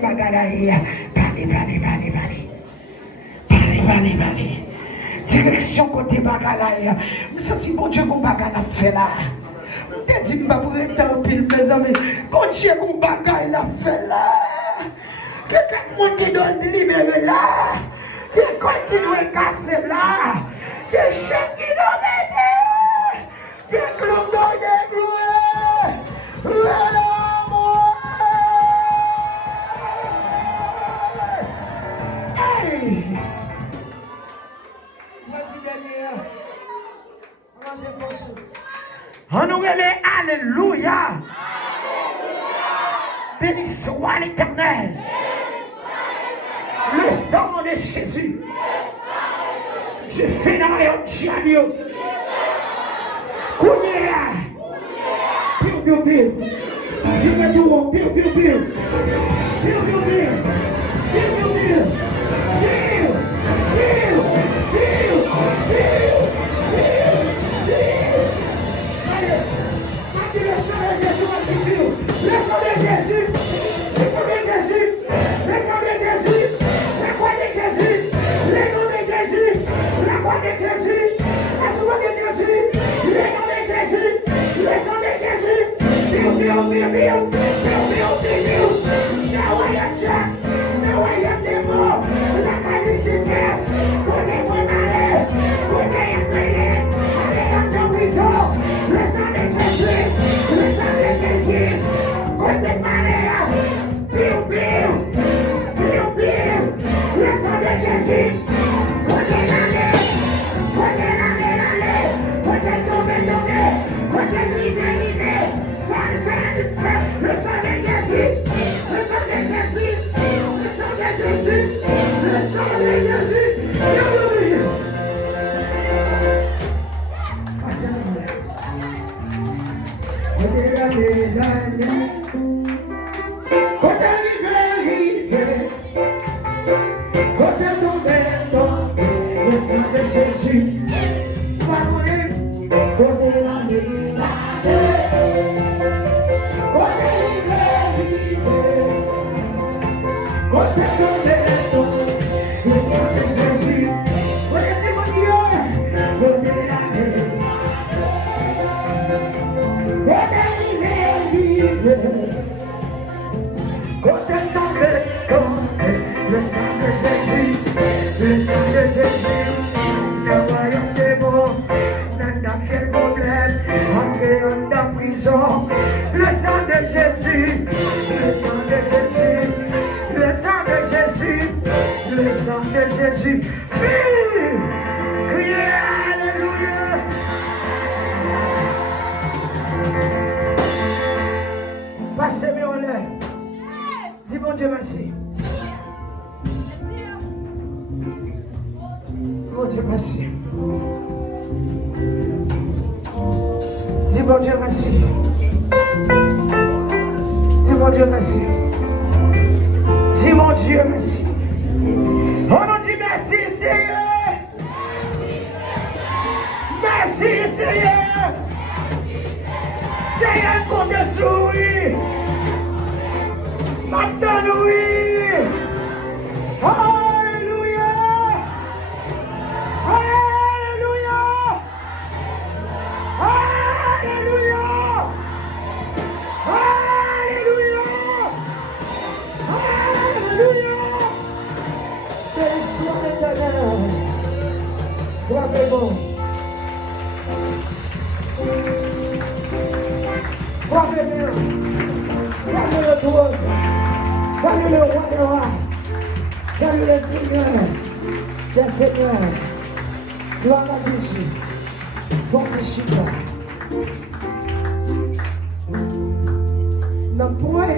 parler Bagay. Parlez. Direction côté Bagay. Je sens bon Dieu qu'on Bagay l'a fait là. Je dis que je vais vous rester en pile, mes amis. Bon Dieu qu'on Bagay l'a fait là. Que tout le monde qui doit se libérer là. Que quoi qui doit casser là. Que chèque qui doit m'aider. Que clou doit dégouer. On nous relève, alléluia. Béni soit l'Éternel. Le sang de Jésus. Je fais dans les Dieu.